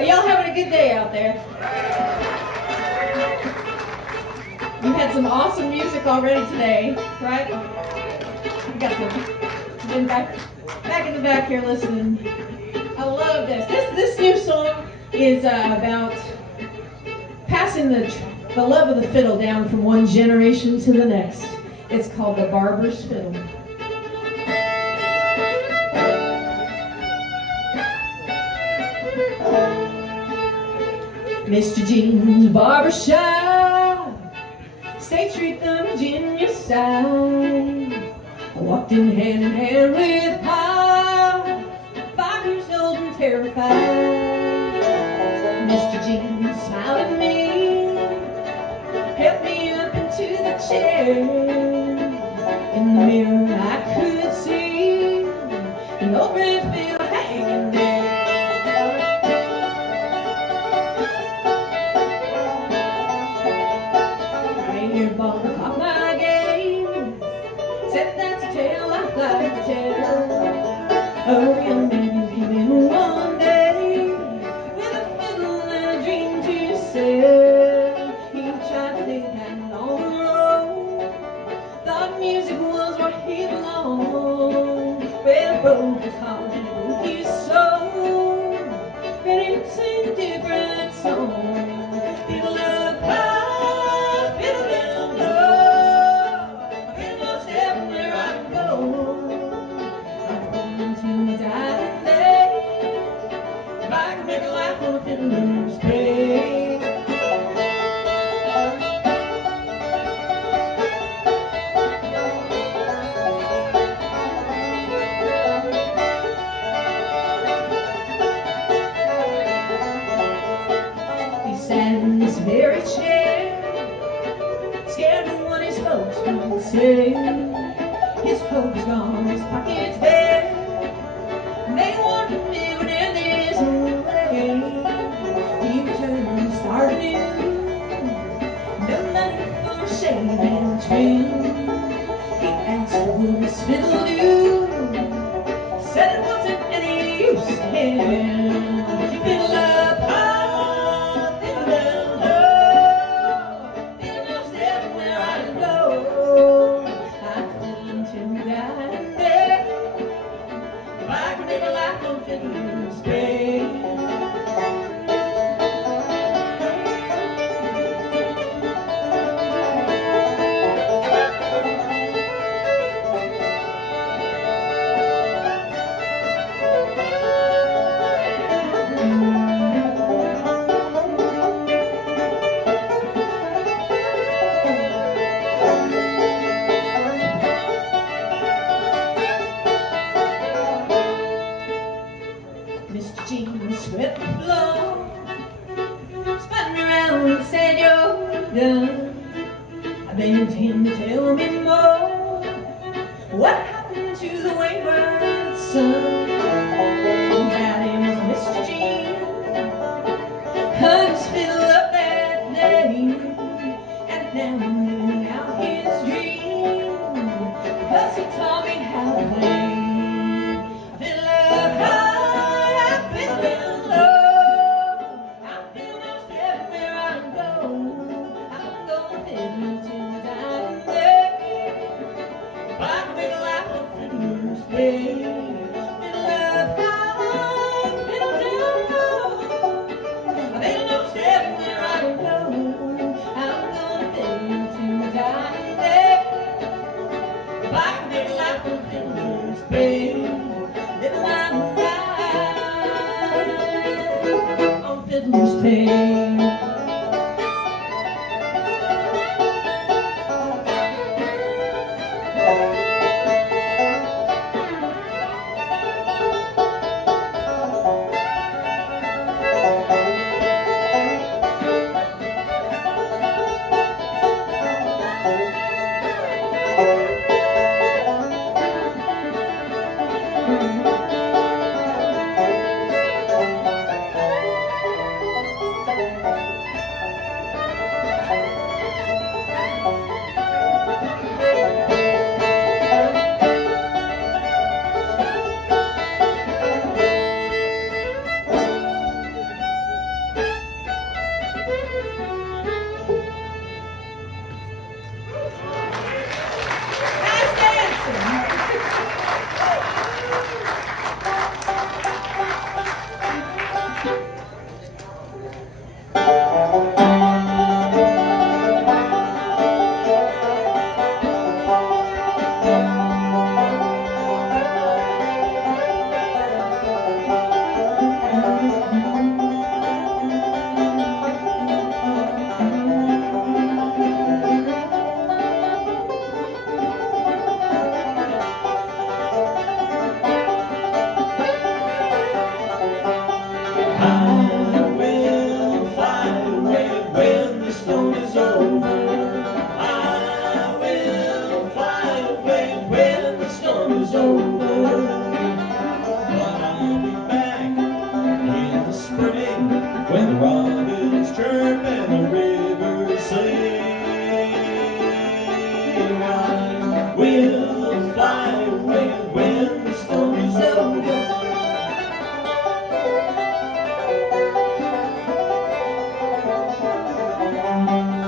Are y'all having a good day out there? You had some awesome music already today, right? You got them back in the back here listening. I love this. This new song is about passing the love of the fiddle down from one generation to the next. It's called The Barber's Fiddle. Mr. Jean's Barbershop, State Street, the Virginia side. I walked in hand with Pa, 5 years old and terrified. Mr. Jean smiled at me, helped me up into the chair. In the mirror I could see an old red fiddle hanging there. Barber caught my gaze, said that's a tale I'd like to tell. Oh, young man who came in one day with a fiddle and a dream to sell. He tried to lay that on the road, thought music was where he belonged. Well, broke his heart and broke his soul, and he sang different songs. Fiddle up high, fiddle down low, fiddle step where I go. I'm going to my dying day, if I can make a life on a fiddler's pay. In this very chair, scared of what his folks would say. His coat was gone, his pockets bare, and they wanted him living in this way. He returned and started new, no money for a shave and trim. He asked what would his fiddle do, said it wasn't any use to him. Fiddle up high, fiddle down low, fiddle step where I go. I'm fiddling till my dying day, if I can make a life on fiddler's pay. Mr. Jean swept the floor, spun me around and said, "You're done." I begged him to tell me more. What happened to the wayward son? That name was Mr. Jean. Hung his fiddle up that day, and now I'm living out his dream, 'cause he taught me how to play. I fiddle up high, I fiddle down low, I feel no step where I go. I'm going fiddling till my dying day, if I can make a life of fiddler's pay. Fiddle up high, fiddle down low, I feel no step where I go. I'm going fiddling till my dying day, if I can make a life of fiddler's pay. Living my life on fiddler's pay. when the robins chirp and the river sing. I will fly away when the storm is over.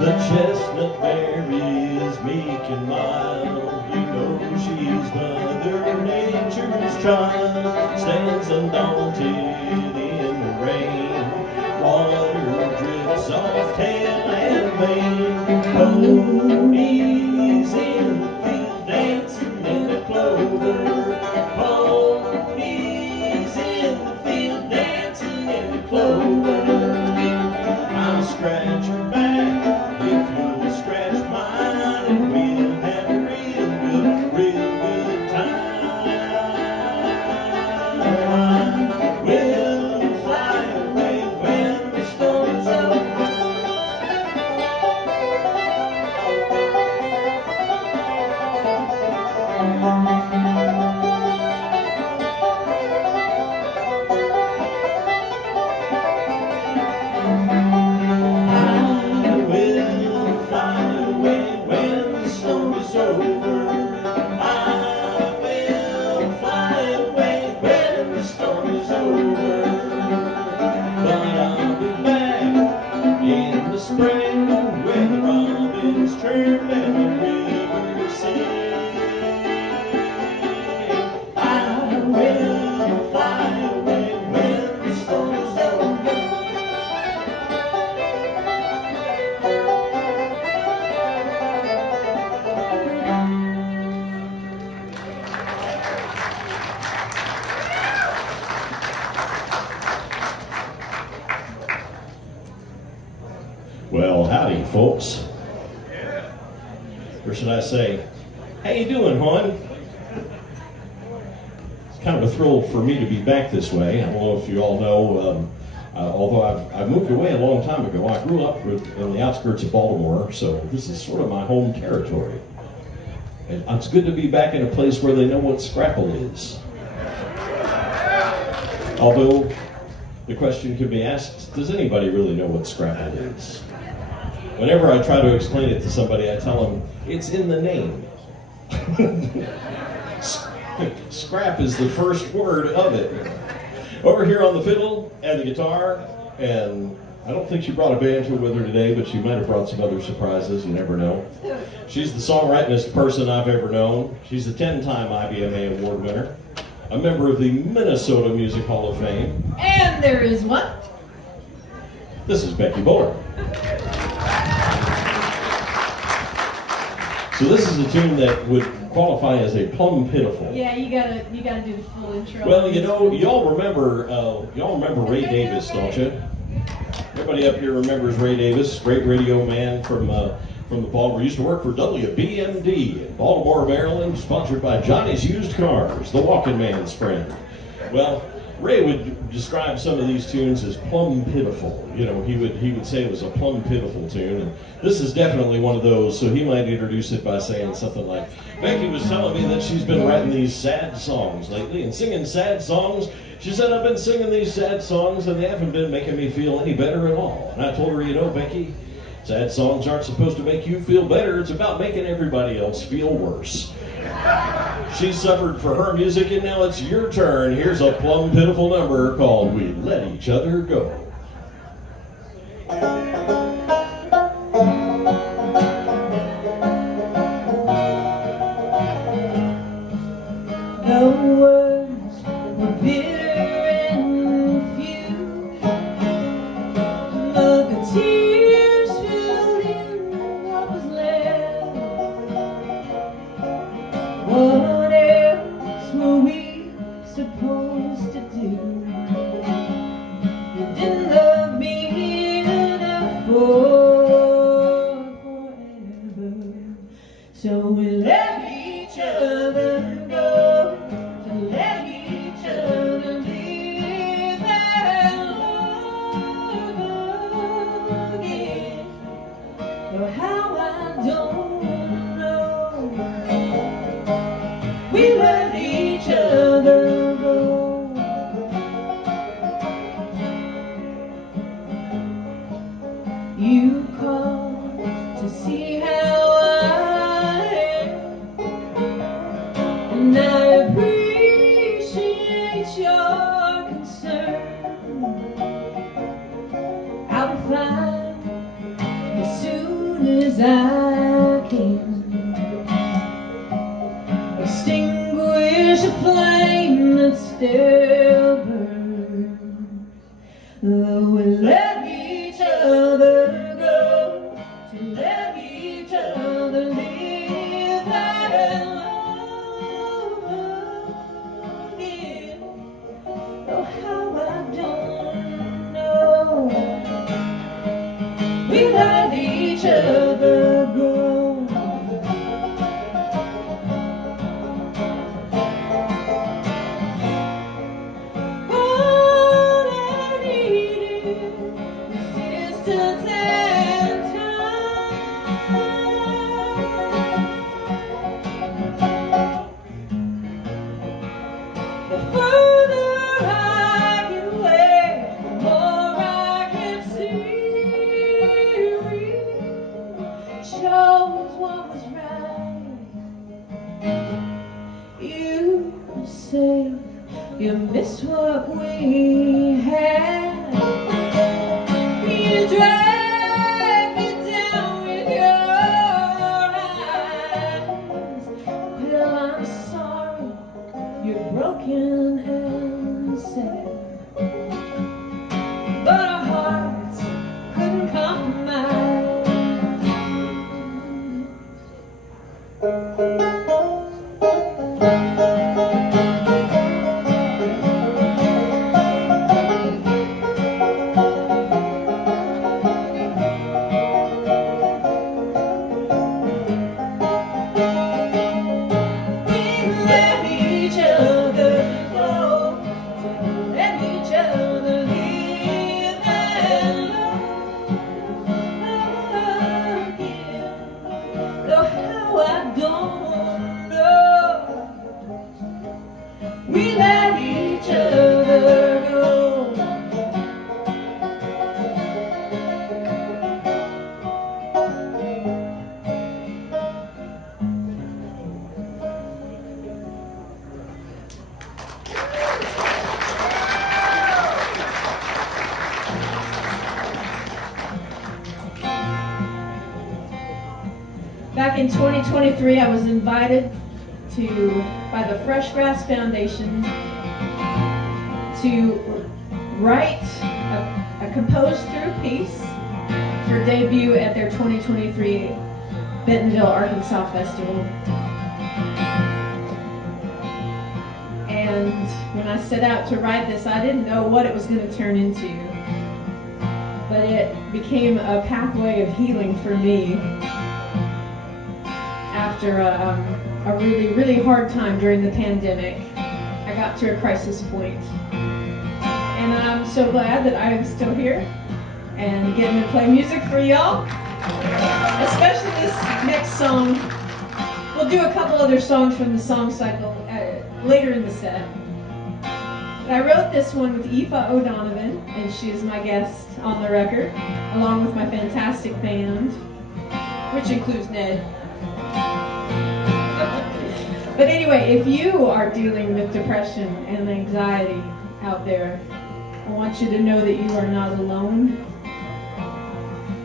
The chestnut berry is meek and mild. You know she's Mother Nature's child. Stands undaunted in the rain. Water drips off tail and mane. Ponies in the field dancing in the clover. Ponies in the field dancing in the clover. I'll scratch your back if you'll scratch mine, and we'll have a real good time. We'll fly away when the storm's over. Spring, when the robins chirp and the river sing, I will fly away when the storm's over. Well, howdy, folks. Or should I say, how you doing, hon? It's kind of a thrill for me to be back this way. I don't know if you all know, although I moved away a long time ago. I grew up in the outskirts of Baltimore, so this is sort of my home territory. And it's good to be back in a place where they know what scrapple is. Although, the question could be asked, does anybody really know what scrapple is? Whenever I try to explain it to somebody, I tell them, it's in the name. Scrap is the first word of it. Over here on the fiddle and the guitar, and I don't think she brought a banjo with her today, but she might have brought some other surprises, you never know. She's the songwritingest person I've ever known. She's a 10-time IBMA award winner, a member of the Minnesota Music Hall of Fame. And there is one. This is Becky Buller. So this is a tune that would qualify as a plum pitiful. Yeah, you gotta do the full intro. Well, you know, y'all remember Ray Davis, don't you? Everybody up here remembers Ray Davis, great radio man from the Baltimore. Used to work for WBMD in Baltimore, Maryland, sponsored by Johnny's Used Cars, the walking man's friend. Well, Ray would describe some of these tunes as plum pitiful. You know, he would say it was a plum pitiful tune, and this is definitely one of those, so he might introduce it by saying something like, Becky was telling me that she's been writing these sad songs lately and singing sad songs. She said, I've been singing these sad songs and they haven't been making me feel any better at all. And I told her, you know, Becky, sad songs aren't supposed to make you feel better. It's about making everybody else feel worse. She suffered for her music, and now it's your turn. Here's a plum pitiful number called We Let Each Other Go. The words were bitter and few. The tears filled in what was left. What else were we supposed to do? You didn't love me enough You called to see how I am, and I appreciate your concern. I'll be fine as soon as I can. Extinguish a flame that still burns, though we let each other go, to let each other live that love again. Oh, how I don't know. We let each other go. You miss what we had. You drag me down with your eyes. Well, I'm sorry, you're broken and sad, but our hearts couldn't compromise. We let each other go. Back in 2023, I was invited by the Fresh Grass Foundation to write a composed through piece for debut at their 2023 Bentonville, Arkansas Festival. And when I set out to write this, I didn't know what it was going to turn into, but it became a pathway of healing for me after a really, really hard time during the pandemic. I got to a crisis point. And I'm so glad that I am still here and getting to play music for y'all. Especially this next song. We'll do a couple other songs from the song cycle later in the set. But I wrote this one with Aoife O'Donovan, and she is my guest on the record, along with my fantastic band, which includes Ned. But anyway, if you are dealing with depression and anxiety out there, I want you to know that you are not alone.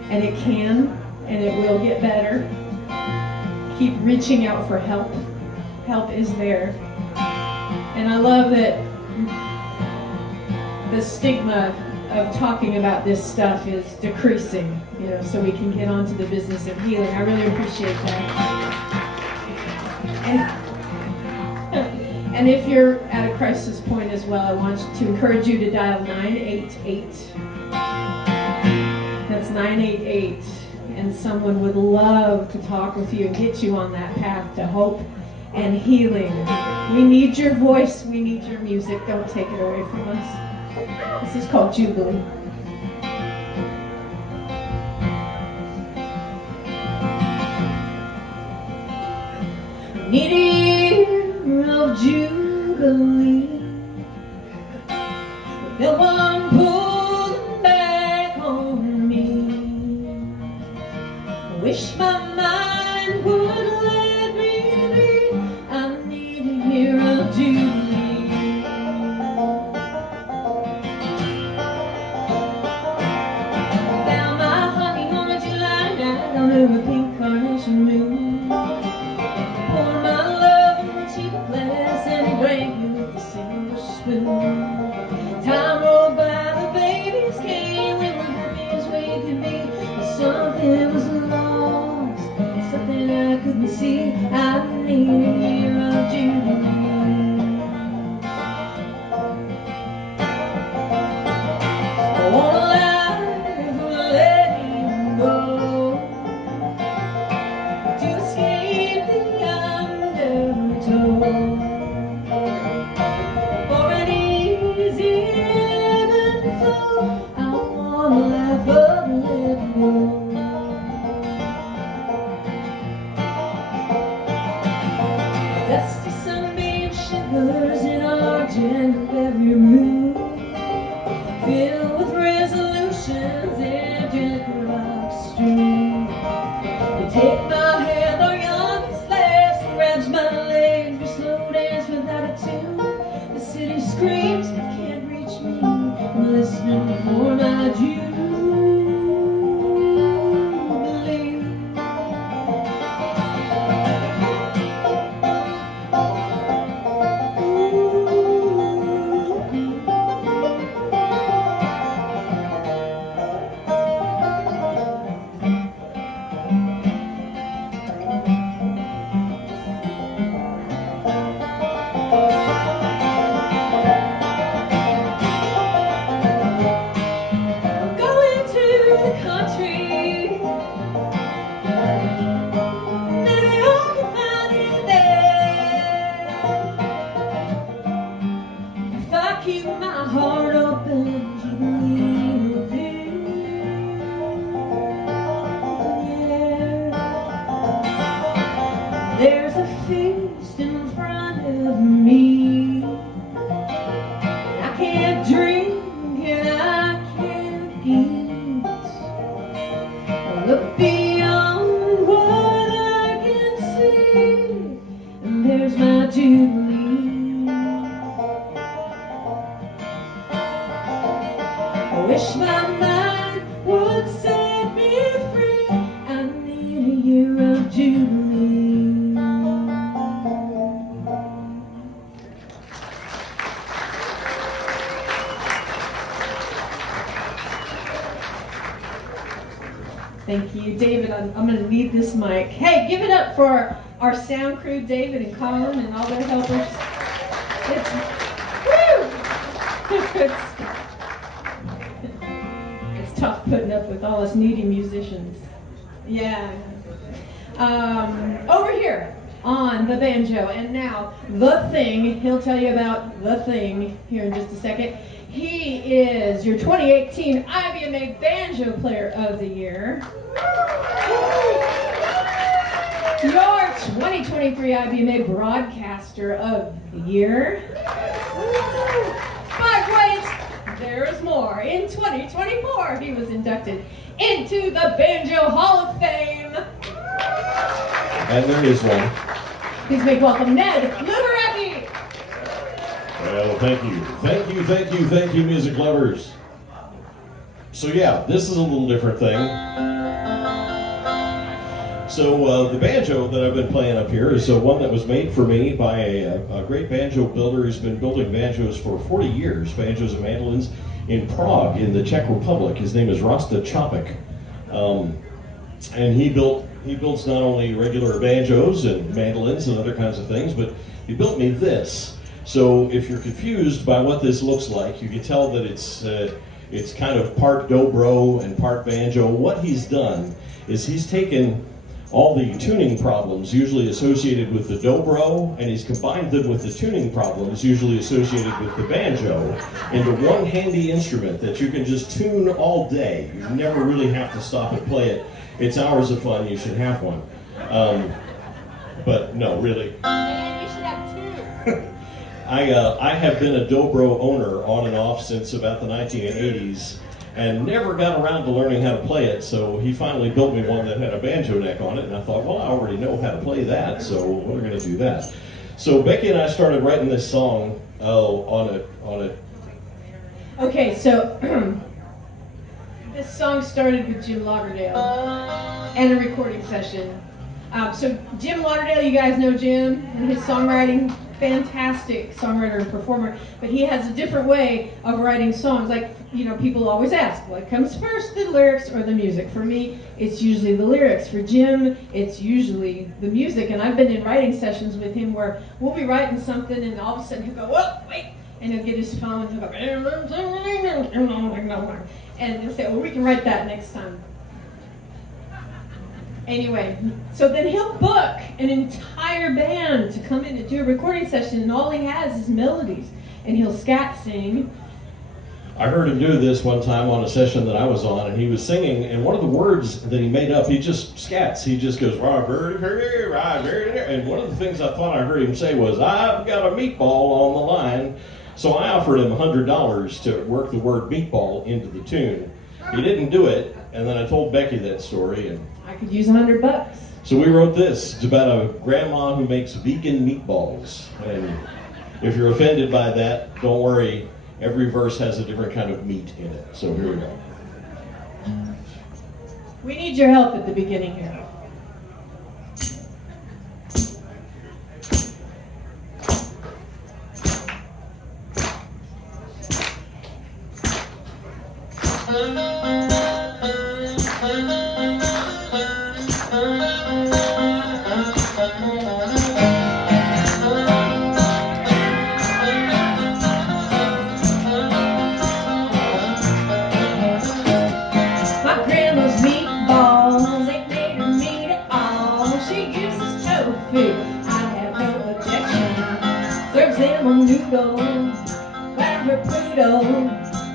And it can, and it will get better. Keep reaching out for help. Help is there. And I love that the stigma of talking about this stuff is decreasing, so we can get on to the business of healing. I really appreciate that. And if you're at a crisis point as well, I want to encourage you to dial 988. That's 988. And someone would love to talk with you and get you on that path to hope and healing. We need your voice. We need your music. Don't take it away from us. This is called Jubilee. Need a year of Jubilee, no one pulling back on me. wish my mind would let me be. I need a year of Jubilee. Found my honey on a July night under a pink carnation moon. Pour my love into a glass and drank it with a silver spoon. Time rolled by, the babies came, we were happy as we could be. But something was lost, something I couldn't see. I need a year of Jubilee. I want a life of letting go, to escape the undertow. For an easy ebb and flow, I want a life of letting go. Dusty sunbeam shivers in our January room, filled with resolutions and gentle rock strewn. You take my hand, our youngest laughs, and grabs my legs. We slow dance without a tune. The city screams but can't reach me. I'm listening for my Jubilee. Going to the country, maybe I can find it there. If I keep my heart open, Jubilee will be. Yeah. There's a feast in front of me. I can't drink and I can't eat. I look beyond what I can see, and there's my Jubilee. I wish my mind would set me free. I need a year of Jubilee. Thank you, David. I'm going to need this mic. Hey, give it up for our sound crew, David and Colin and all their helpers. It's tough putting up with all us needy musicians. Yeah. Over here on the banjo, and now The Thing. He'll tell you about The Thing here in just a second. He is your 2018 IBMA Banjo Player of the Year. Your 2023 IBMA Broadcaster of the Year. But wait, there's more. In 2024, he was inducted into the Banjo Hall of Fame. And there is one. Please make welcome Ned Luberecki. Well, thank you. Thank you, thank you, thank you, music lovers. So yeah, this is a little different thing. So the banjo that I've been playing up here is one that was made for me by a great banjo builder who's been building banjos for 40 years, banjos and mandolins, in Prague, in the Czech Republic. His name is Rasta Chopik. And he builds not only regular banjos and mandolins and other kinds of things, but he built me this. So if you're confused by what this looks like, you can tell that it's kind of part dobro and part banjo. What he's done is he's taken all the tuning problems usually associated with the dobro, and he's combined them with the tuning problems usually associated with the banjo into one handy instrument that you can just tune all day. You never really have to stop and play it. It's hours of fun. You should have one. But no, really. Man, you should have two. I have been a dobro owner on and off since about the 1980s, and never got around to learning how to play it. So he finally built me one that had a banjo neck on it, and I thought, well, I already know how to play that, so we're going to do that. So Becky and I started writing this song on a. Okay, so this song started with Jim Lauderdale and a recording session. So Jim Lauderdale, you guys know Jim and his songwriting, fantastic songwriter and performer, but he has a different way of writing songs. Like, you know, people always ask, what comes first, the lyrics or the music? For me, it's usually the lyrics. For Jim, it's usually the music. And I've been in writing sessions with him where we'll be writing something and all of a sudden he'll go, oh, wait, and he'll get his phone and he'll go, and he'll say, well, we can write that next time. Anyway, so then he'll book an entire band to come in and do a recording session, and all he has is melodies, and he'll scat sing. I heard him do this one time on a session that I was on, and he was singing, and one of the words that he made up, he just scats. He just goes, and one of the things I thought I heard him say was, I've got a meatball on the line. So I offered him $100 to work the word meatball into the tune. He didn't do it, and then I told Becky that story, and I could use $100. so we wrote this. It's about a grandma who makes vegan meatballs. And if you're offended by that, don't worry. Every verse has a different kind of meat in it. So here we go. We need your help at the beginning here.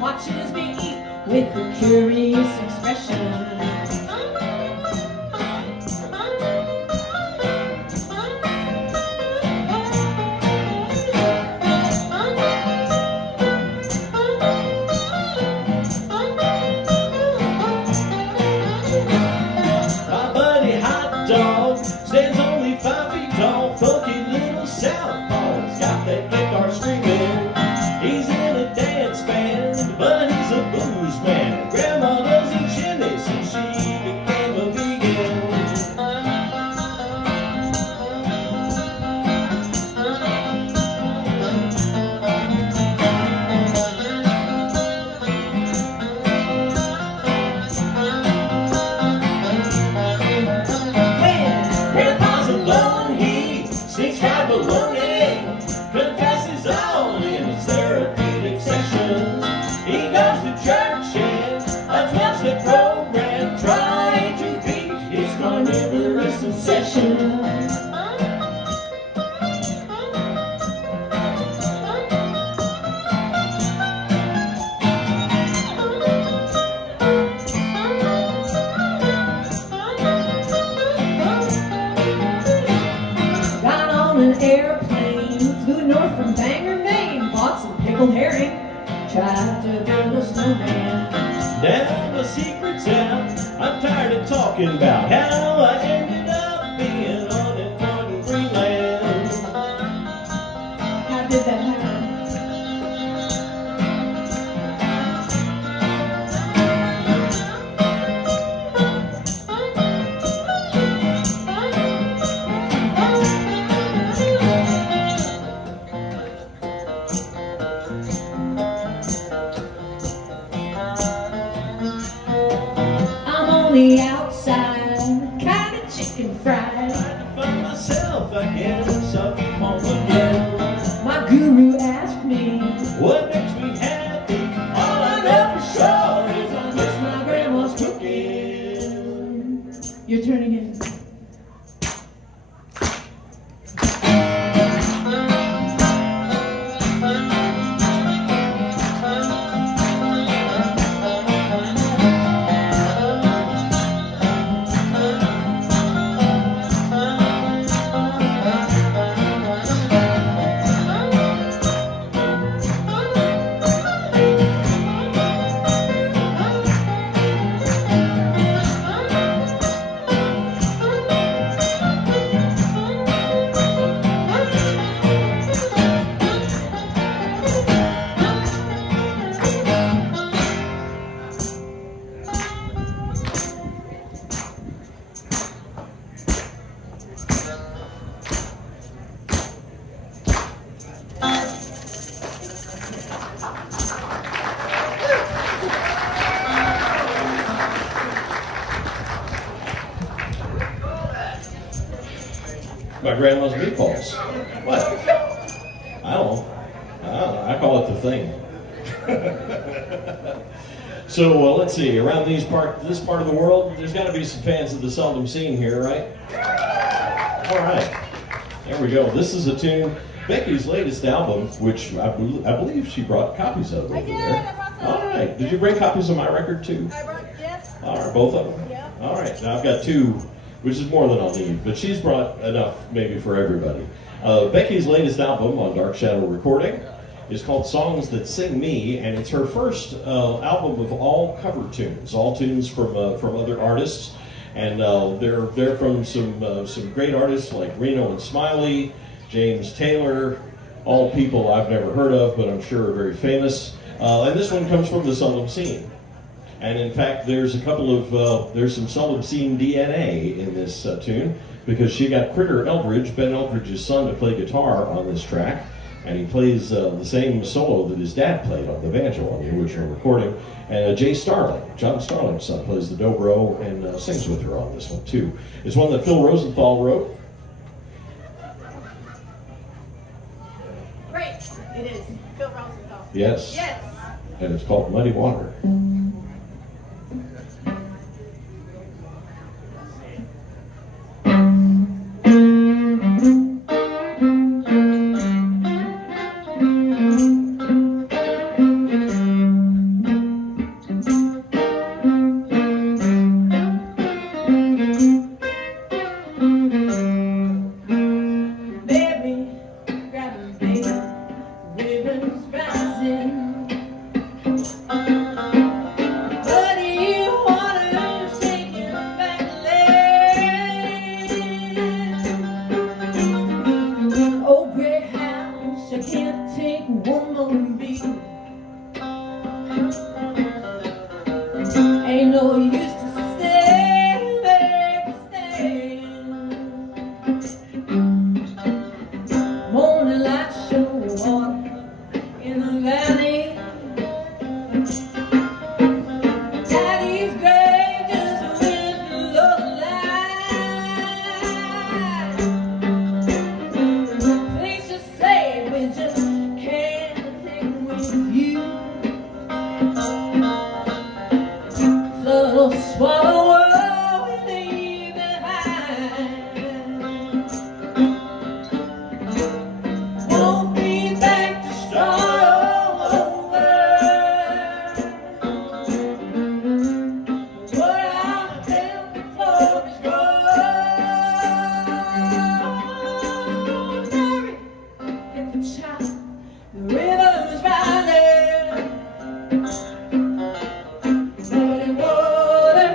Watches me eat with a curious expression. My buddy Hot Dog stands only 5 feet tall, funky little southpaw. He's got that guitar screaming. He's in a dance band, but he's a blues man. Grandma doesn't chimney since she became a vegan. When Grandpa's alone, he sneaks fried bologna, confesses all in his therapeutic sessions. He goes to church and a 12-step program, trying to beat his carnivorous obsession. Got on an airplane, flew north from Bangor, Maine, bought some pickled herring, tried to build a snowman. Now the secret's out. I'm tired of talking about how I ended up being unemployed in Greenland. How did that happen? I'm on the outside, kind of chicken fried. Trying to find myself again, up on the hill. My guru asked me, What makes me happy? All I know for sure is I miss my grandma's cooking. your turn again. My grandma's meatballs. What? I don't know. I call it the thing. So let's see. Around this part of the world, there's got to be some fans of the Seldom Seen here, right? All right. There we go. This is a tune, Becky's latest album, which I believe she brought copies of over there. I brought some. All right. Did you bring copies of my record too? I brought, yes. All right, both of them? Yeah. All right, now I've got two, which is more than I'll need, but she's brought enough maybe for everybody. Becky's latest album on Dark Shadow Recording is called Songs That Sing Me, and it's her first album of all cover tunes, all tunes from other artists, and they're from some great artists like Reno and Smiley, James Taylor, all people I've never heard of, but I'm sure are very famous. And this one comes from the Seldom Seen. And in fact, there's a couple of, there's some Seldom Seen DNA in this tune, because she got Critter Eldridge, Ben Eldridge's son, to play guitar on this track. And he plays the same solo that his dad played on the banjo on the original recording. And Jay Starling, John Starling's son, plays the dobro and sings with her on this one too. It's one that Phil Rosenthal wrote. Great. It is. Phil Rosenthal. Yes. Yes. And it's called Muddy Water. Ain't no use to stay back, stay. Morning light show water in the valley. Daddy's grave just went below the line. Please just say we just can't take with you. Little swallow world we leave behind. Won't be back to start over. What I felt before is gone. Mary, get the child, the river's rising. Muddy water,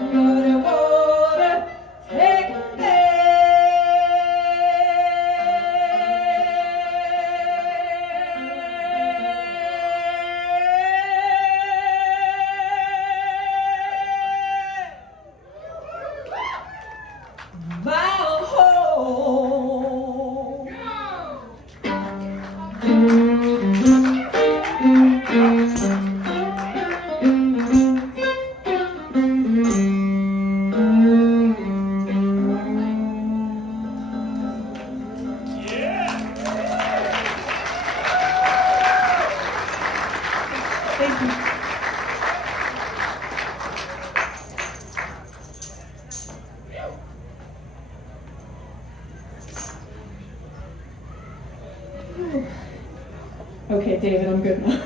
But I wanna take my home. Thank you. Okay, David, I'm good now.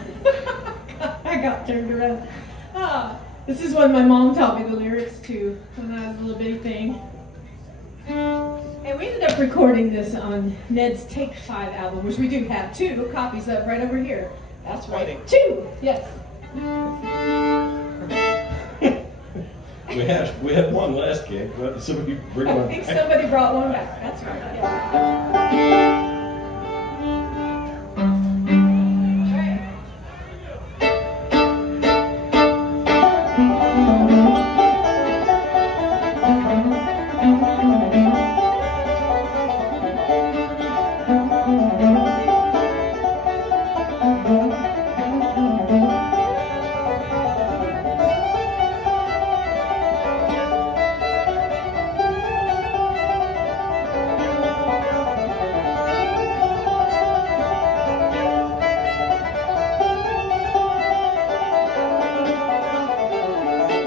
I got turned around. This is one my mom taught me the lyrics to when I was a little bitty thing. And we ended up recording this on Ned's Take 5 album, which we do have 2 copies of right over here. That's right, 2, yes. We had one last gig, but somebody bring one I think back. somebody brought one back. That's right, yes.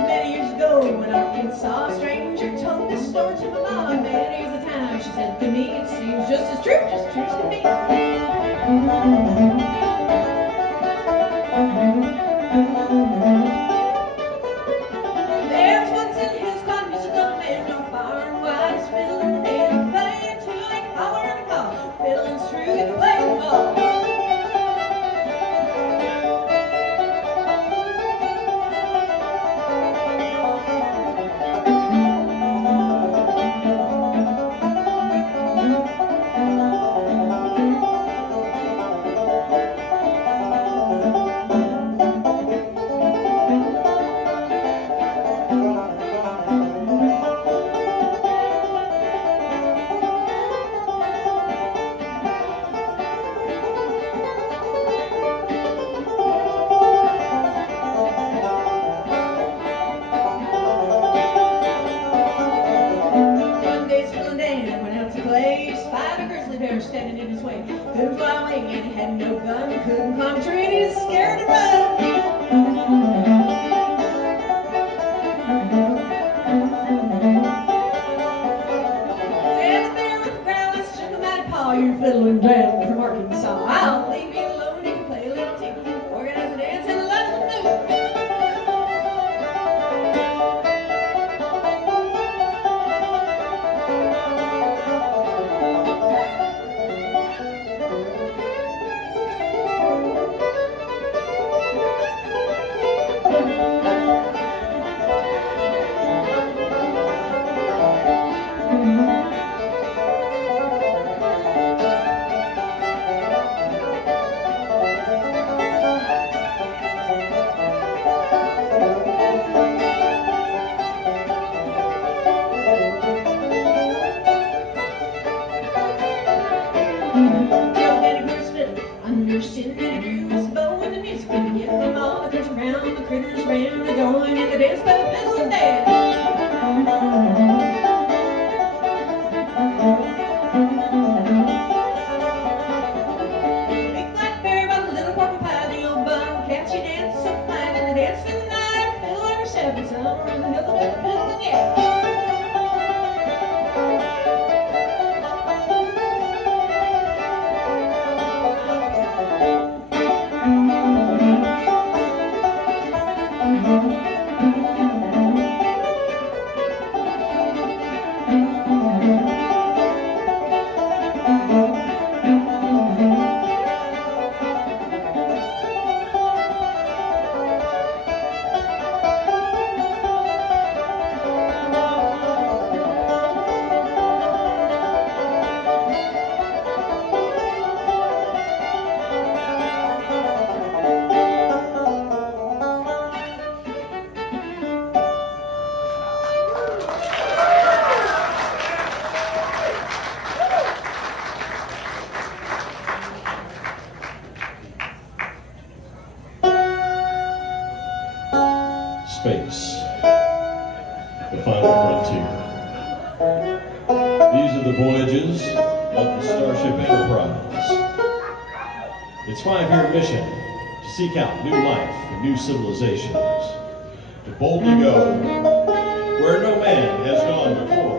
Many years ago, when I saw a stranger, told this story to my mom. Many years of time, she said to me, it seems just as true as to me. There was once in his cotton, Mr. Dumbman, no far and wide, his fiddle in the hand, playing to like holler and call, fiddling through the playing ball. One day's feeling down, went out to play, spied a grizzly bear standing in his way. Couldn't fly away and he had no gun, couldn't climb a tree and he was scared to run. Said the bear with the growl, let's shook him out of paw, you're fiddling down from Arkansas. I'll leave you alone if you play a little tune, organize a dance and let them know. Understand that it was bow and the music and get them all the girls around, the critters round, the going in the dance club, fiddle and dance. Big black bear by the little porky pie, the old bum catchy dance so fine, and the dance through the night, fiddle every step, and somewhere in the hills with the fiddle and yeah. Space, the final frontier. These are the voyages of the Starship Enterprise. Its 5-year mission to seek out new life and new civilizations, to boldly go where no man has gone before.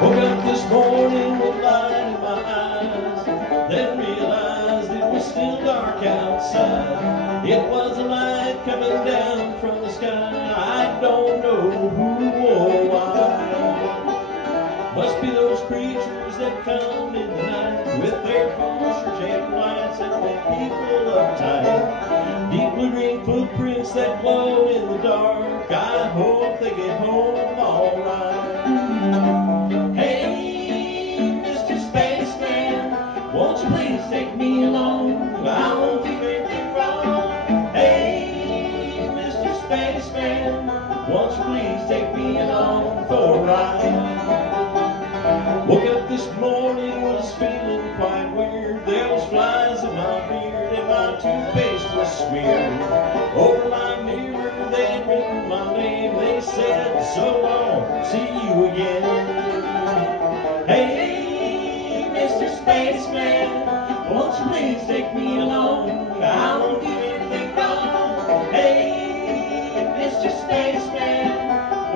Woke up this morning with light in my eyes, then realized it was still dark outside. It was a light coming down from the sky. I don't know who or why. Must be those creatures that come in the night with their function-shaped lights and make people uptight. Deep blue-green footprints that glow in the dark. I hope they get home all right. Won't you please take me along? I won't do anything wrong. Hey, Mr. Spaceman, won't you please take me along for a ride? Woke up this morning, was feeling quite weird. There was flies in my beard and my toothpaste was smeared. Over my mirror, they'd written my name. They said, so long, see you again. Hey, Mr. Spaceman, won't you please take me along? I won't do anything wrong. Hey, Mr. Spaceman,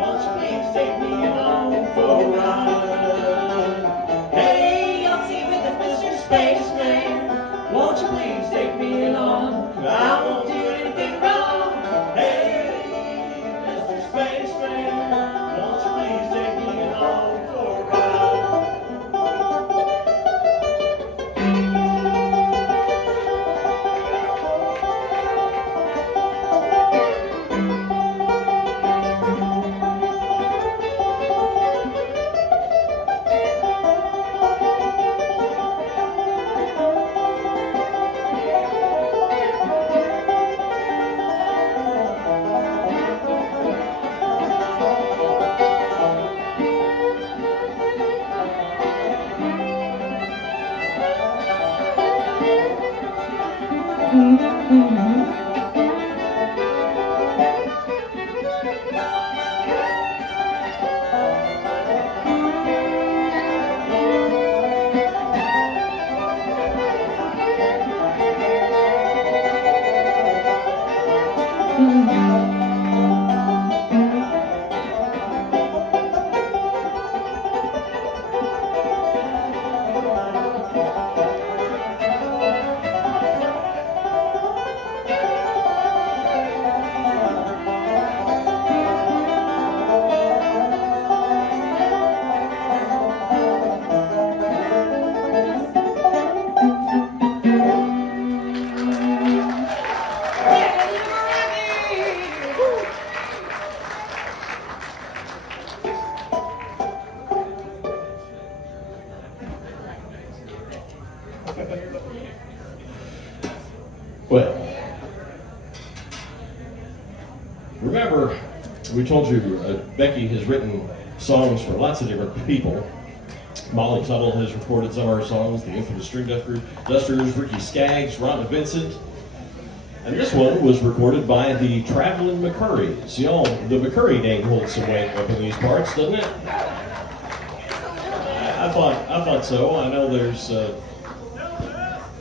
won't you please take me along for a ride? Hey, I'll see you with the Mr. Spaceman, won't you please take me along? I won't do anything wrong. Hey, Mr. Spaceman, won't you please take me along for a ride? Well, remember, we told you Becky has written songs for lots of different people. Molly Tuttle has recorded some of her songs, the infamous String Dusters, Ricky Skaggs, Rhonda Vincent. And this one was recorded by the Traveling McCurrys. You know, the McCurry name holds some weight up in these parts, doesn't it? I thought so. I know there's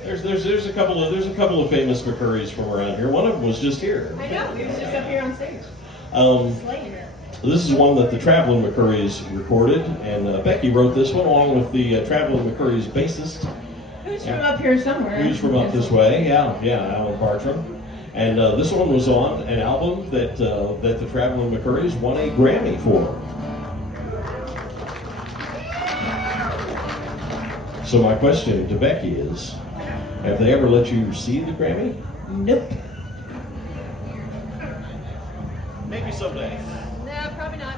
There's a couple of famous McCurrys from around here. One of them was just here. I know, he was just up here on stage. Slaying it. This is one that the Traveling McCurrys recorded, and Becky wrote this one along with the Traveling McCurrys bassist. Who's from up here somewhere? Who's from up this way? Yeah, Alan Bartram. And this one was on an album that the Traveling McCurrys won a Grammy for. So my question to Becky is, have they ever let you see the Grammy? Nope. Maybe someday. No, probably not.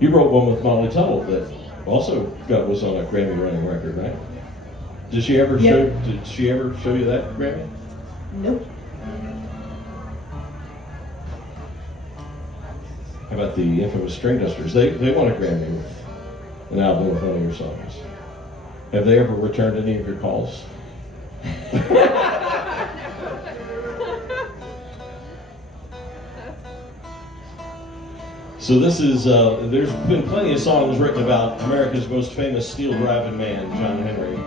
You wrote one with Molly Tuttle that also was on a Grammy running record, right? Did she ever show you that Grammy? Nope. How about the infamous String Dusters? They won a Grammy with an album with one of your songs. Have they ever returned any of your calls? So this is, there's been plenty of songs written about America's most famous steel driving man, John Henry.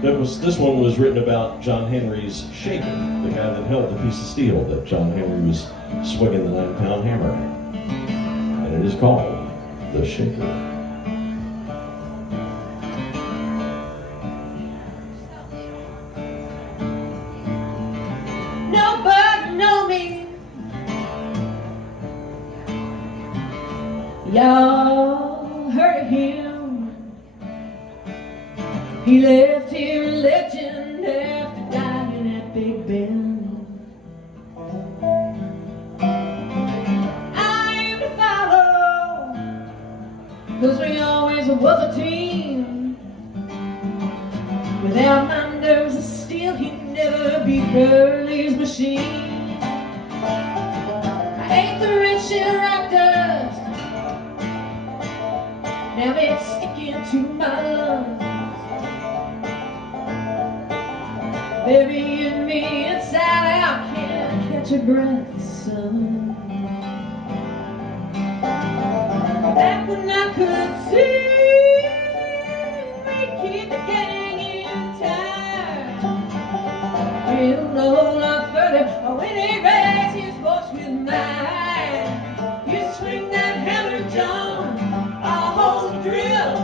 This one was written about John Henry's shaker, the guy that held the piece of steel that John Henry was swinging the 9-pound hammer. And it is called The Shaker. Nobody know me. Y'all heard of him. He left here a legend after dying at Big Ben. I aim to follow, 'cause we always was a team. Without my nerves of steel, he'd never be Curly's machine. I hate the rich and rock dust. Now it's sticking to my lungs, burying me inside out, can't catch a breath, son. Back when I could see, we keep the gang in time. We'll know a lot further when he raised his voice with mine. You swing that hammer, John, I'll hold the drill.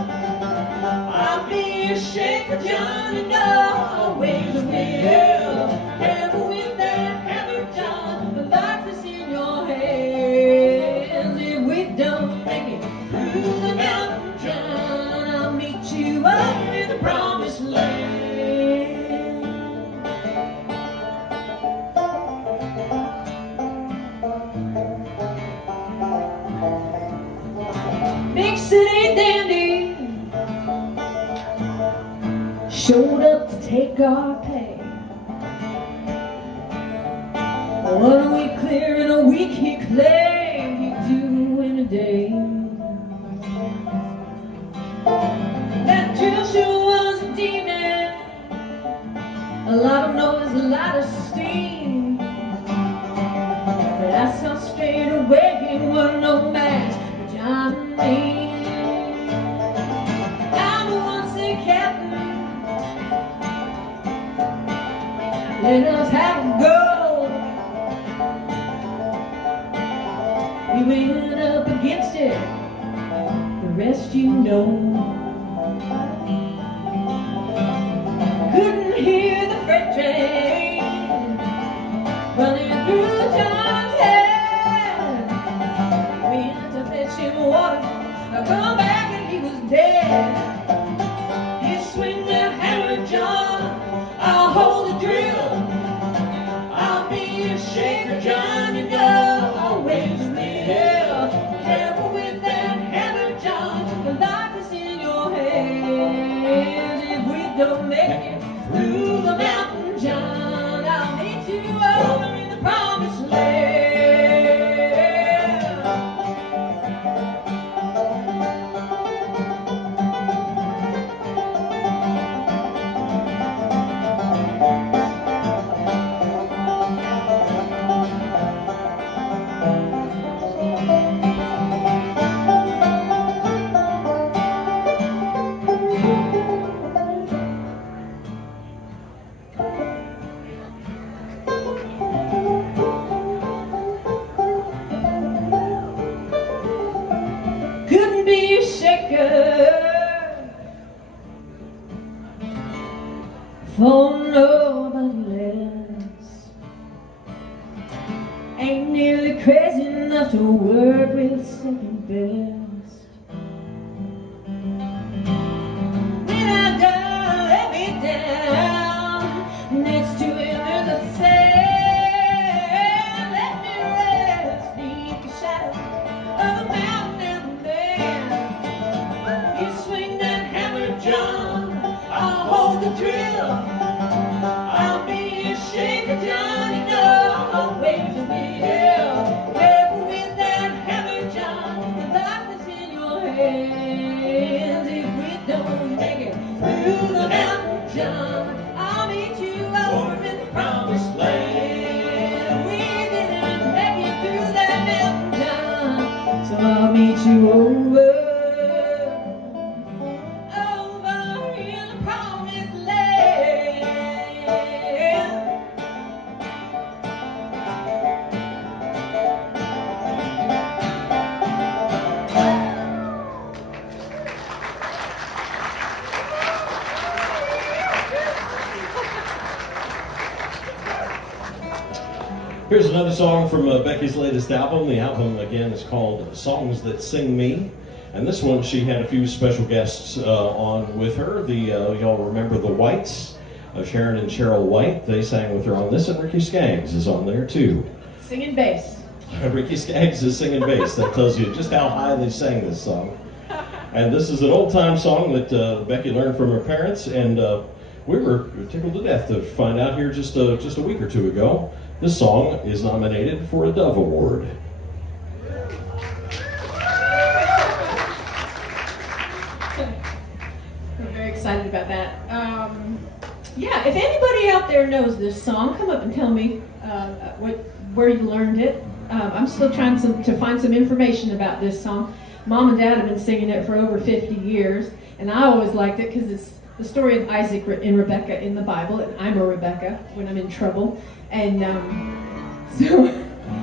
I'll be a shaker, John, and always will. And with that hammer, John, the life is in your hands. If we don't make it through the mountain, John, I'll meet you up in the promised land. Big city dandy showed up to take our pay. 1 week clear in a week, he claimed he'd do in a day. That drill sure was a demon, a lot of noise, a lot of steam. But I saw straight away he wasn't no match for John and me. I'm the one say, Captain, let us have a go. We went up against it, the rest you know. Couldn't hear the freight train running through John's head. We had to fetch him water, I come back and he was dead. You swing that hammer, John, I'll hold the drill. I'll be a shaker, John, you know, always will. Careful with that hammer, John, the life is in your hands. If we don't make it through the mountain, John, I'll meet you over in the promised land. maker for nobody else. Ain't nearly crazy enough to work with second best. When I've done, let me down. Next to him there's a sand. Let me rest beneath the shadow of a mountain man. You swing that hammer, John, I'll hold the drill. I'll be a shaker, John, you know I'll wait to be here. Careful with that hammer, John, the life is in your hands. If we don't make it through the mountain, John, I'll meet you over in the promised land. We didn't make it through that mountain, John, so I'll meet you over in the promised land. Here's another song from Becky's latest album. The album, again, is called Songs That Sing Me. And this one, she had a few special guests on with her. Y'all remember the Whites, Sharon and Cheryl White. They sang with her on this, and Ricky Skaggs is on there, too. Singing bass. Ricky Skaggs is singing bass. That tells you just how high they sang this song. And this is an old-time song that Becky learned from her parents, and we were tickled to death to find out here just a week or two ago. This song is nominated for a Dove Award. I'm very excited about that. Yeah, if anybody out there knows this song, come up and tell me where you learned it. I'm still trying to find some information about this song. Mom and Dad have been singing it for over 50 years, and I always liked it because it's the story of Isaac and Rebecca in the Bible, and I'm a Rebecca when I'm in trouble. And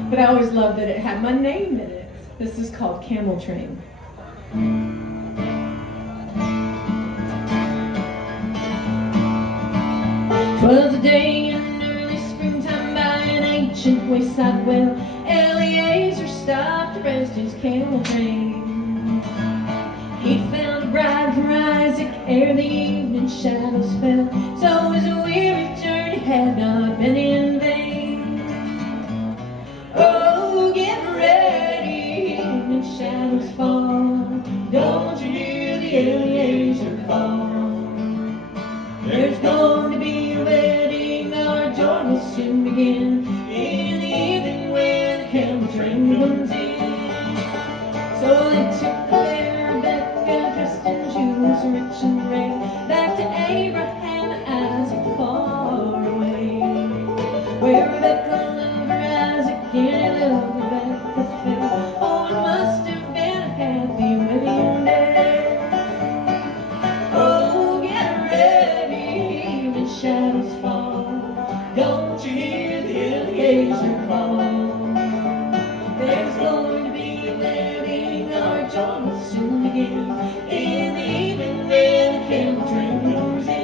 but I always loved that it had my name in it. This is called Camel Train. 'Twas a day in early springtime by an ancient wayside well. Eliezer stopped to rest his camel train. He'd found a bride for Isaac ere the evening shadows fell, so his weary journey had not been in vain. Oh, get ready, evening shadows fall. Don't you hear the Eliezer call? There's going to be a wedding, our joy will soon begin. In the evening when the camel train comes in. So they took their Rebecca dressed in jewels rich and rare, back to Abraham and Isaac far away. Where Rebecca loved her Isaac and he loved Rebecca fair. Oh, it must have been a happy wedding day. Oh, get ready, evening shadows fall. Don't you hear the Eliezer call? There's going to be a wedding, our joy will soon begin. In the evening when the camel train comes in.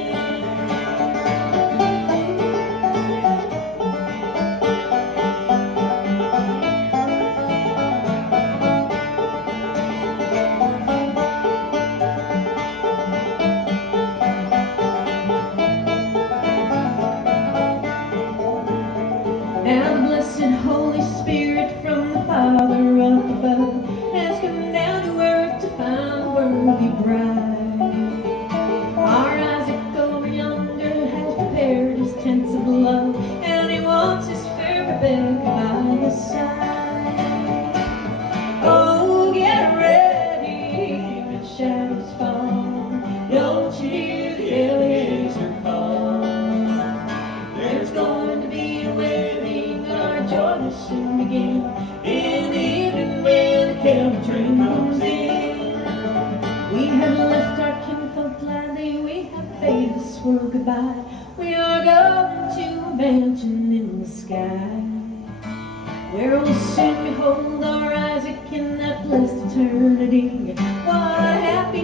Now the blessed Holy Spirit from the Father up above has come down to earth to find a worthy bride. Our Isaac over yonder has prepared his tents of love, and he wants his fair Rebecca by his side. Oh, get ready, evening shadows fall. Don't you hear the Eliezer call? There's going to be a wedding, our joy will soon begin. In the evening when the camel train comes in. We have left our kinfolk gladly, we have bade this world goodbye. We are going to a mansion in the sky, where we'll soon behold our Isaac in that blessed eternity. What a happy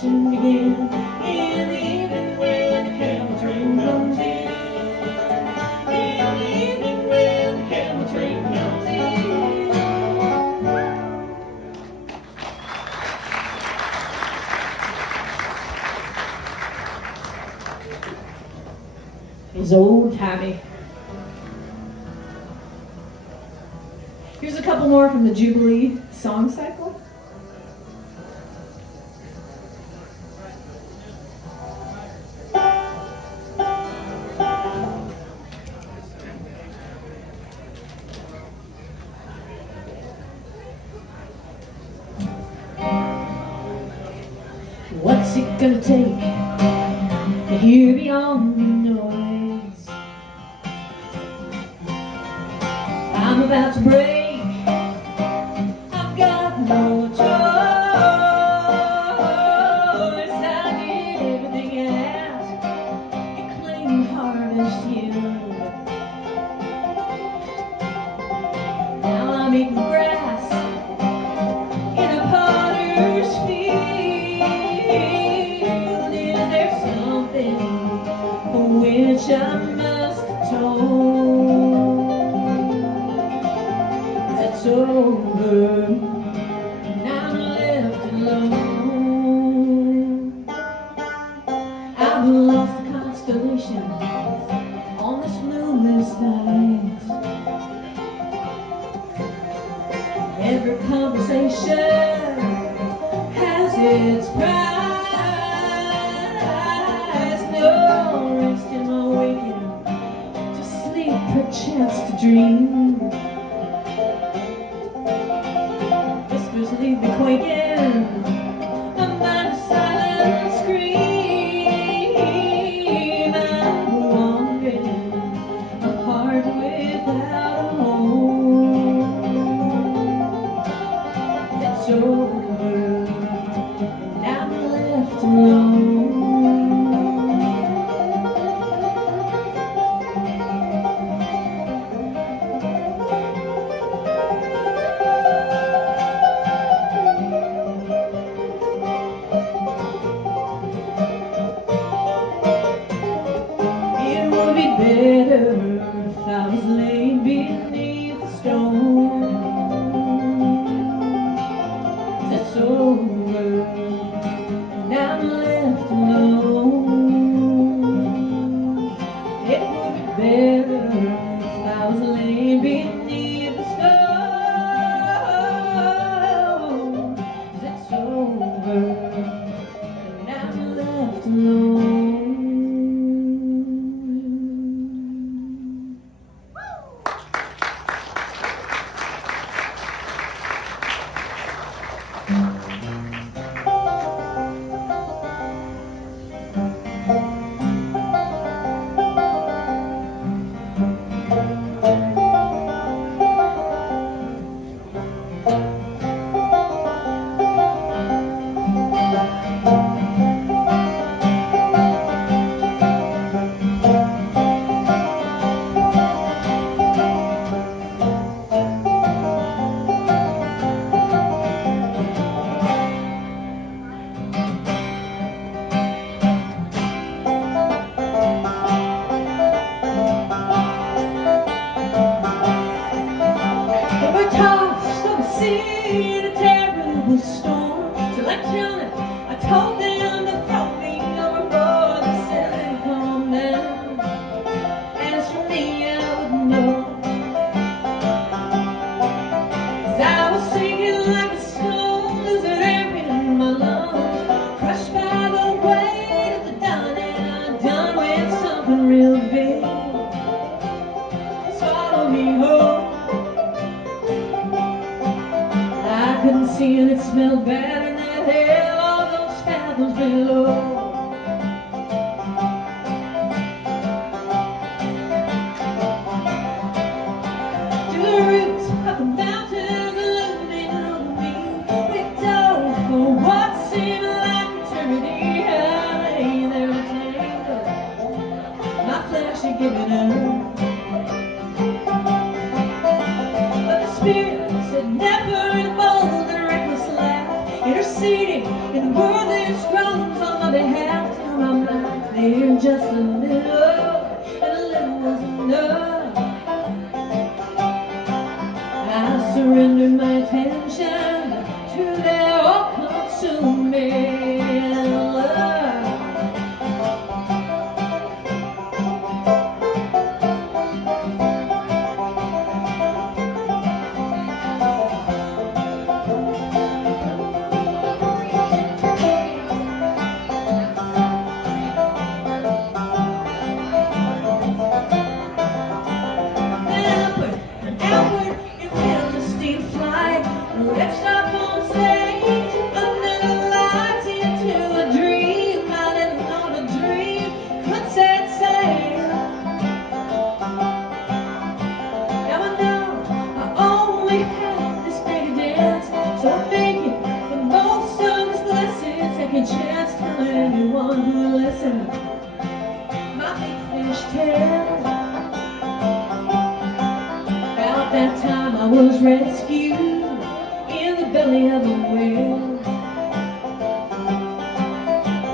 soon begin. In the evening when the camel train comes in. In the evening when the camel train comes in. It's old-timey. Here's a couple more from the Jubilee song cycle. What's it gonna take to hear beyond the noise? I'm about to break. I've got no choice. I did everything I asked. You claimed harvest yield. Now I'm eating grass in a potter's field. Is there something for which I must atone? It's over, and I'm left alone. I've lost the constellation on this moonless night. Every conversation has its price. No rest in my waking, to sleep, perchance to dream. Whispers leave me quaking, a mind silent scream. I'm wandering, a heart without a home. It's over, and I'm left alone. Better if I was laid beneath the stone. That's over, and I'm left alone. It would be better if I was laid beneath the stone. That's over, and I'm left alone. In a terrible storm, so like Jonah, I told them to throw me overboard. They said they'd calm down. As for me, I wouldn't know, 'cause I was sinking like a stone, losing air in my lungs, crushed by the weight of the done, and I done with something real big. Swallow me whole. I couldn't see and it smelled bad in that hell, all those fathoms below. To the roots of the mountains looming over me, we dove for what seemed like eternity. I lay there tangled, my flesh had given up, but the spirit said never. Interceding in the world that's grown. they have to my mind. They're just a little, and a little was enough. I surrendered my attention to their all-consuming love. Let's stop on stage under the lights into a dream. I didn't know the dream could set sail. Now I know I only have this pretty dance, so I'm making the most of this blessed second chance, telling anyone who will listen my big fish tale. About that time I was rescued belly of a whale.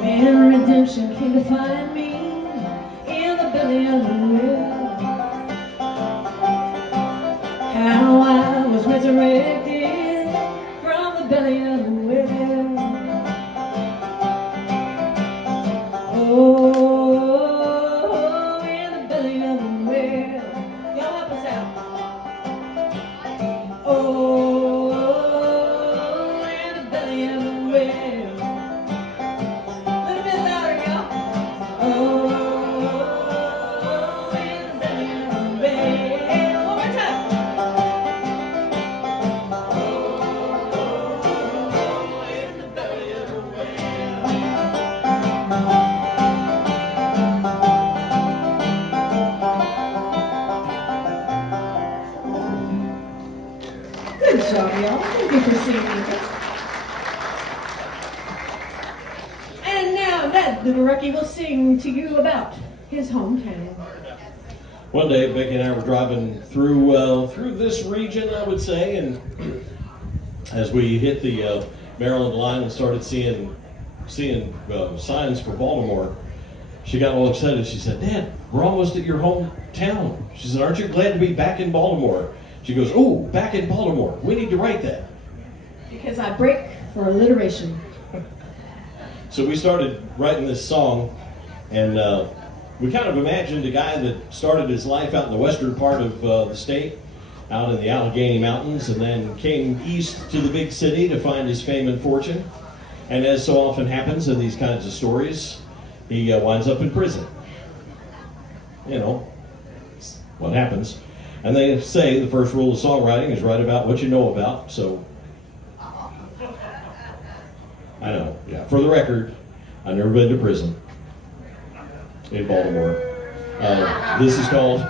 When redemption came to find me in the belly of the whale. How I was resurrected from the belly of the whale. Oh, in the belly of the whale. Y'all help us out. Oh, good job, y'all. Thank you for singing with us. And now Ned Luberecki will sing to you about his hometown. One day, Becky and I were driving through this region, I would say, and as we hit the Maryland line and started seeing signs for Baltimore, she got all excited. She said, "Dad, we're almost at your hometown." She said, "Aren't you glad to be back in Baltimore?" She goes, "Oh, back in Baltimore. We need to write that." Because I break for alliteration. So we started writing this song, and we kind of imagined a guy that started his life out in the western part of the state, out in the Allegheny Mountains, and then came east to the big city to find his fame and fortune. And as so often happens in these kinds of stories, he winds up in prison. You know, it's what happens. And they say the first rule of songwriting is write about what you know about, so I know, yeah. For the record, I've never been to prison in Baltimore. This is called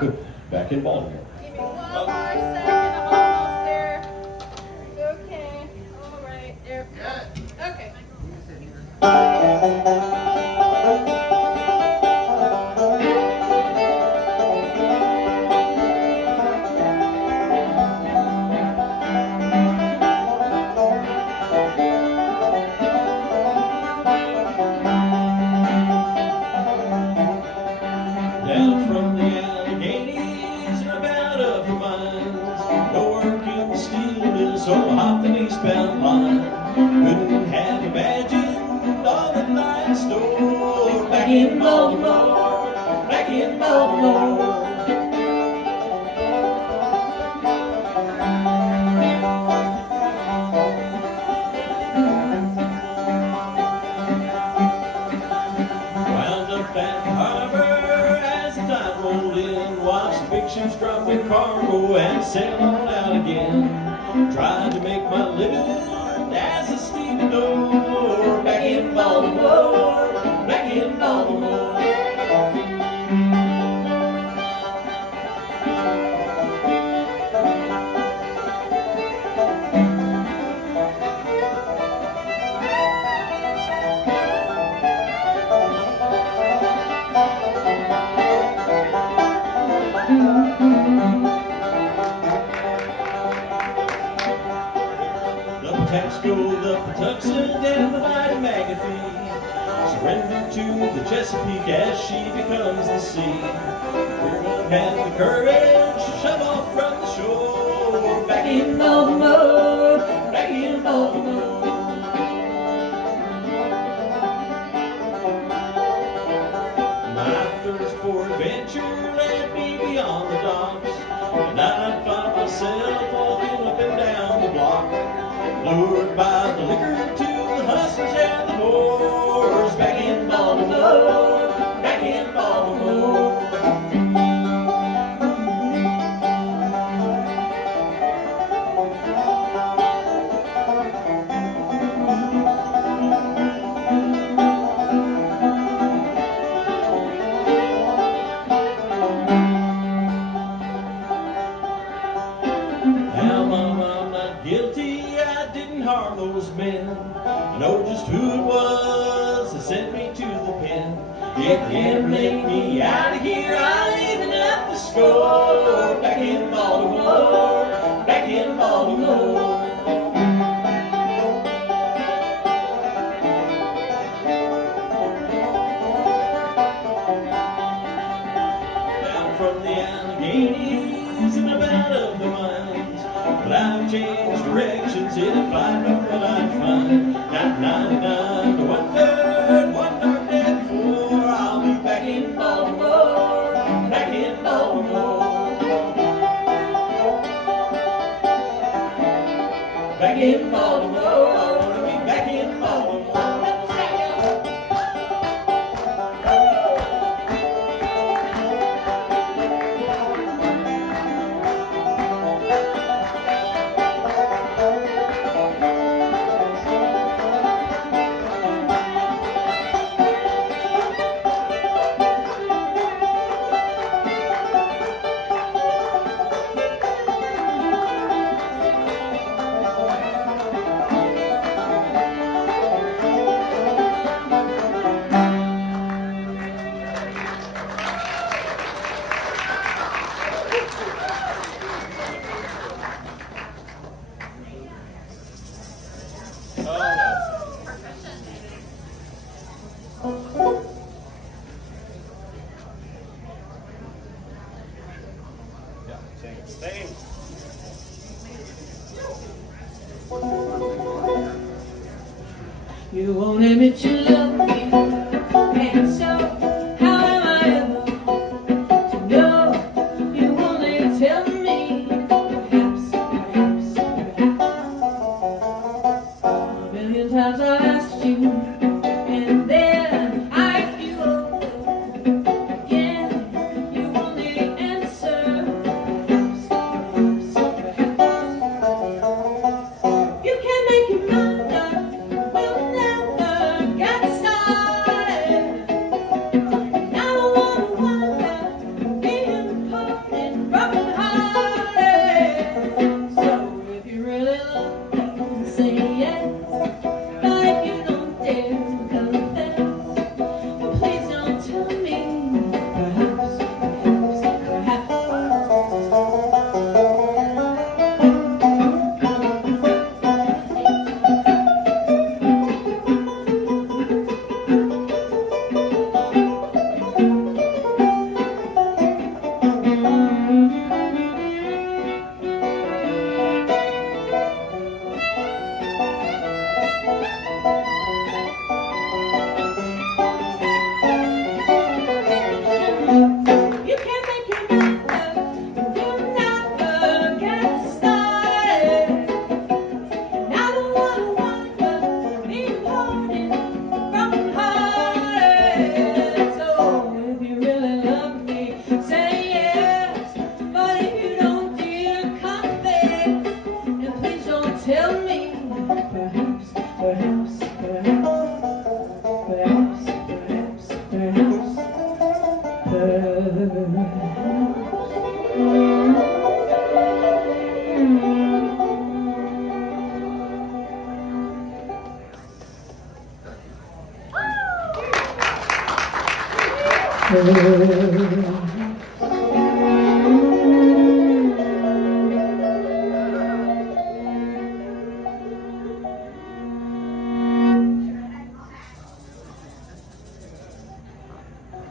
Back in Baltimore. Give me one more second, I'm almost there. Okay, all right, there. Okay. Down from the Alleghenies and about up the mines, no work in the steel mill, so I hopped an eastbound line. Couldn't have imagined all that life in store. Back in Baltimore, back in Baltimore. Wound up at the harbor as the tide rolled in, watched the big ships drop their cargo and sail on out again. Tried to make my living as a stevedore. Back in Baltimore, back in Baltimore. Tapsco, the Patuxent, and the Mighty McAfee. So surrender to the Chesapeake as she becomes the sea. We won't have the courage to shove off from the shore. Back in Baltimore, back in Baltimore. My thirst for adventure led me beyond the docks, and I found myself walking up and down the block, lured by the liquor to the hustlers and the whores. Back in Baltimore, back in Baltimore. Now, Mama, I'm not guilty, I didn't harm those men. I know just who it was that sent me to the pen. If you ever let me out of here, I'll even up the score. Back in Baltimore, back in Baltimore. Down from the Alleghenies and up out of the mines, but I've changed directions if I know what I'd find. Not 99 to 1/3, one dark day before I'll be back in Baltimore, back in Baltimore. Back in Baltimore, I wanna be back in Baltimore. You won't admit you love me, and so how am I ever to know? You only tell me, perhaps, perhaps, perhaps. A million times I've asked you, and then I ask you over again. You only answer, perhaps, perhaps, perhaps. You can't make your mind up.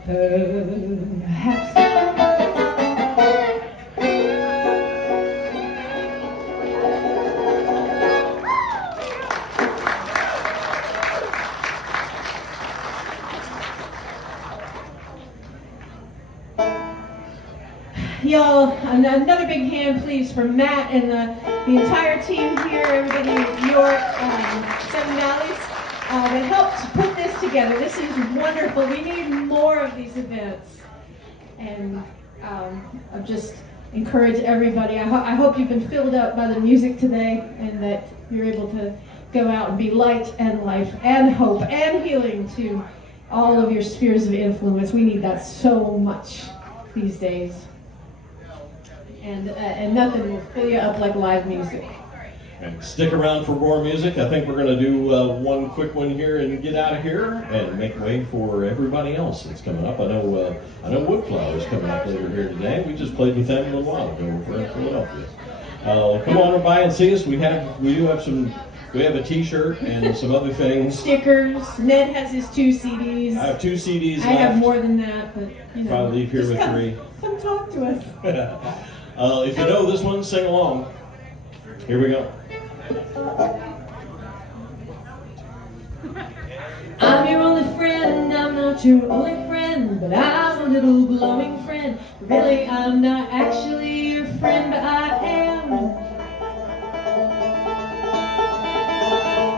Perhaps. Y'all, another big hand, please, for Matt and the entire team here, everybody in New York, Seven Valleys, that helped put this together. This is wonderful. We need more of these events. And I just encourage everybody. I hope you've been filled up by the music today and that you're able to go out and be light and life and hope and healing to all of your spheres of influence. We need that so much these days. And nothing will fill you up like live music. And stick around for more music. I think we're going to do one quick one here and get out of here and make way for everybody else that's coming up. I know Woodflower's coming up later here today. We just played with them a little while ago over in Philadelphia. Come on by and see us. We have a T-shirt and some other things. Stickers. Ned has his 2 CDs. I have 2 CDs left. I have more than that, but you know. Probably leave here with 3. Come talk to us. If you know this one, sing along. Here we go. I'm your only friend, I'm not your only friend, but I'm a little glowing friend. Really, I'm not actually your friend, but I am.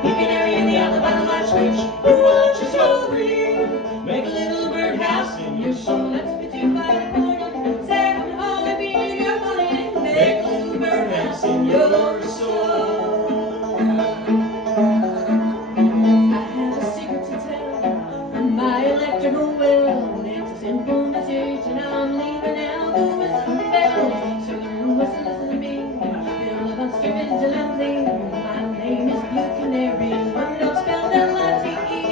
You can area in the alley by the light switch, who watches over you? Make a little birdhouse in your soul, that's what you fight for. Seven holy being your money, make a little birdhouse in your soul. Well, it's a simple message, and I'm leaving now. The whistle bells, so the room must listen to me. Fill up on stupid vigilante. My name is Blue Canary. One note spelled L-I-T-E.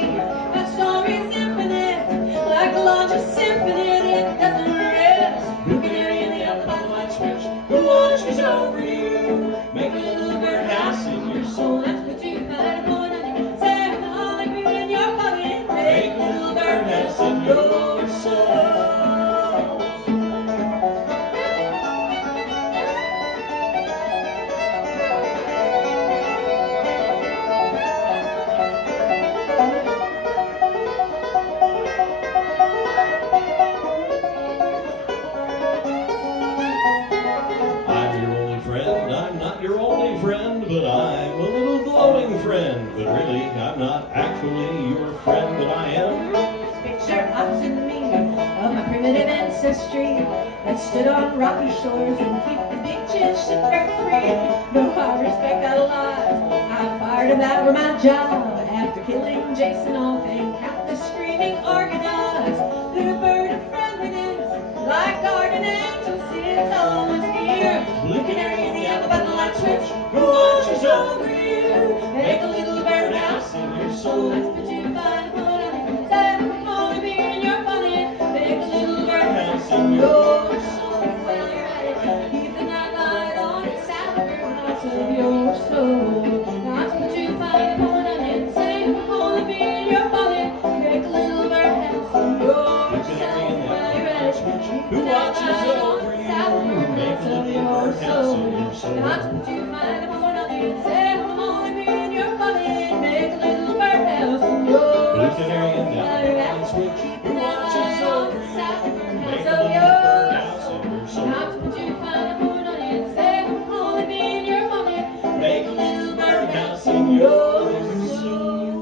My story's infinite, like the largest symphony. It doesn't rest. Blue Canary in the alley by the light switch. Who watches over you? Make a little birdhouse in your soul. That's what you fight for. Seven holy being in your pocket. Make a little birdhouse in your soul. I'm your only friend. I'm not your only friend, but I'm a little glowing friend. But really, I'm not actually your friend, but I am. Picture opposite me of my primitive ancestry that stood on rocky shores and keep the beaches shipwreck free. No, I respect that alive. I'm fired of that were my job. After killing Jason off and count the screaming Argonauts, the bird of friendliness, like guardian angels, it's always here. Blue Canary in the alley by the light switch, who watches over you? Make a little birdhouse in your soul. That's what you find upon it. In your soul, well, you're at it. Keep the night light on, it's out of your nights of your soul. That's what you find upon it. Say, only be in your body. Make a little birdhouse in your soul. Well, you're at it. Keep the night light on, it's out of your nights of your soul. That's what you find upon it. Say, only be in your body. Make a little birdhouse in your soul. Well, you're at it. Keep the night light on, it's out of your nights of your soul. Not what you find a moon on it. Say, only be in your moment. Make a little birdhouse in your soul.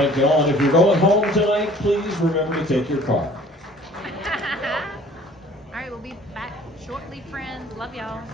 Thank you all. And if you're going home tonight, please remember to take your car. All right, we'll be back shortly, friends. Love y'all.